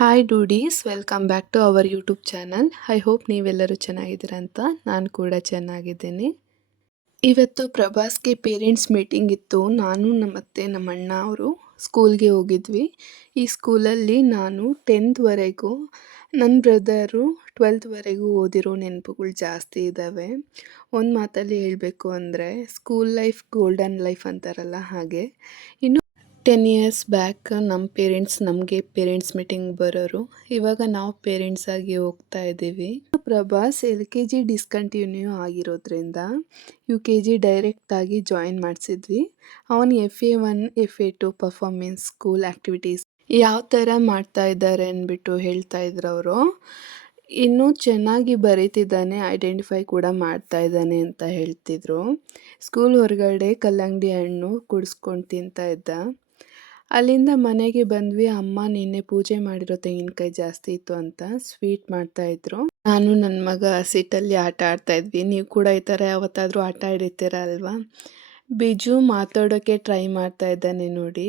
Hi doodies, welcome back to our YouTube channel. I hope ನೀವೆಲ್ಲರೂ ಚೆನ್ನಾಗಿದ್ದೀರ ಅಂತ. ನಾನು ಕೂಡ ಚೆನ್ನಾಗಿದ್ದೀನಿ. ಇವತ್ತು ಪ್ರಭಾಸ್ಗೆ ಪೇರೆಂಟ್ಸ್ ಮೀಟಿಂಗ್ ಇತ್ತು. ನಾನು ಮತ್ತು ನಮ್ಮ ಅಣ್ಣ ಅವರು ಸ್ಕೂಲ್ಗೆ ಹೋಗಿದ್ವಿ. ಈ ಸ್ಕೂಲಲ್ಲಿ ನಾನು 10th ವರೆಗೂ, ನನ್ನ ಬ್ರದರು 12th ವರೆಗೂ ಓದಿರೋ ನೆನಪುಗಳು ಜಾಸ್ತಿ ಇದ್ದಾವೆ. ಒಂದು ಮಾತಲ್ಲಿ ಹೇಳಬೇಕು ಅಂದರೆ ಸ್ಕೂಲ್ ಲೈಫ್ ಗೋಲ್ಡನ್ ಲೈಫ್ ಅಂತಾರಲ್ಲ ಹಾಗೆ. ಇನ್ನು 10 ಇಯರ್ಸ್ ಬ್ಯಾಕ್ ನಮ್ಮ ಪೇರೆಂಟ್ಸ್ ನಮಗೆ ಪೇರೆಂಟ್ಸ್ ಮೀಟಿಂಗ್ ಬರೋರು. ಇವಾಗ ನಾವು ಪೇರೆಂಟ್ಸ್ ಆಗಿ ಹೋಗ್ತಾ ಇದ್ದೀವಿ. ಪ್ರಭಾಸ್ LKG ಡಿಸ್ಕಂಟಿನ್ಯೂ ಆಗಿರೋದ್ರಿಂದ UKG ಡೈರೆಕ್ಟಾಗಿ ಜಾಯಿನ್ ಮಾಡಿಸಿದ್ವಿ. ಅವನು FA1 FA2 performance school activities ಯಾವ ಥರ ಮಾಡ್ತಾ ಇದ್ದಾರೆ ಅಂದ್ಬಿಟ್ಟು ಹೇಳ್ತಾ ಇದ್ರು ಅವರು. ಇನ್ನೂ ಚೆನ್ನಾಗಿ ಬರೀತಿದ್ದಾನೆ, ಐಡೆಂಟಿಫೈ ಕೂಡ ಮಾಡ್ತಾ ಇದ್ದಾನೆ ಅಂತ ಹೇಳ್ತಿದ್ರು. ಸ್ಕೂಲ್ ಹೊರಗಡೆ ಕಲ್ಲಂಗಡಿ ಹಣ್ಣು ಕುಡಿಸ್ಕೊಂಡು ತಿಂತಾ ಇದ್ದ. ಅಲ್ಲಿಂದ ಮನೆಗೆ ಬಂದ್ವಿ. ಅಮ್ಮ ನಿನ್ನೆ ಪೂಜೆ ಮಾಡಿರೋ ತೆಂಗಿನಕಾಯಿ ಜಾಸ್ತಿ ಇತ್ತು ಅಂತ ಸ್ವೀಟ್ ಮಾಡ್ತಾಯಿದ್ರು. ನಾನು ನನ್ನ ಮಗ ಸೀಟಲ್ಲಿ ಆಟ ಆಡ್ತಾ ಇದ್ವಿ. ನೀವು ಕೂಡ ಈ ಥರ ಯಾವತ್ತಾದರೂ ಆಟ ಆಡಿರ್ತೀರ ಅಲ್ವಾ? ಬಿಜು ಮಾತಾಡೋಕ್ಕೆ ಟ್ರೈ ಮಾಡ್ತಾ ಇದ್ದಾನೆ ನೋಡಿ.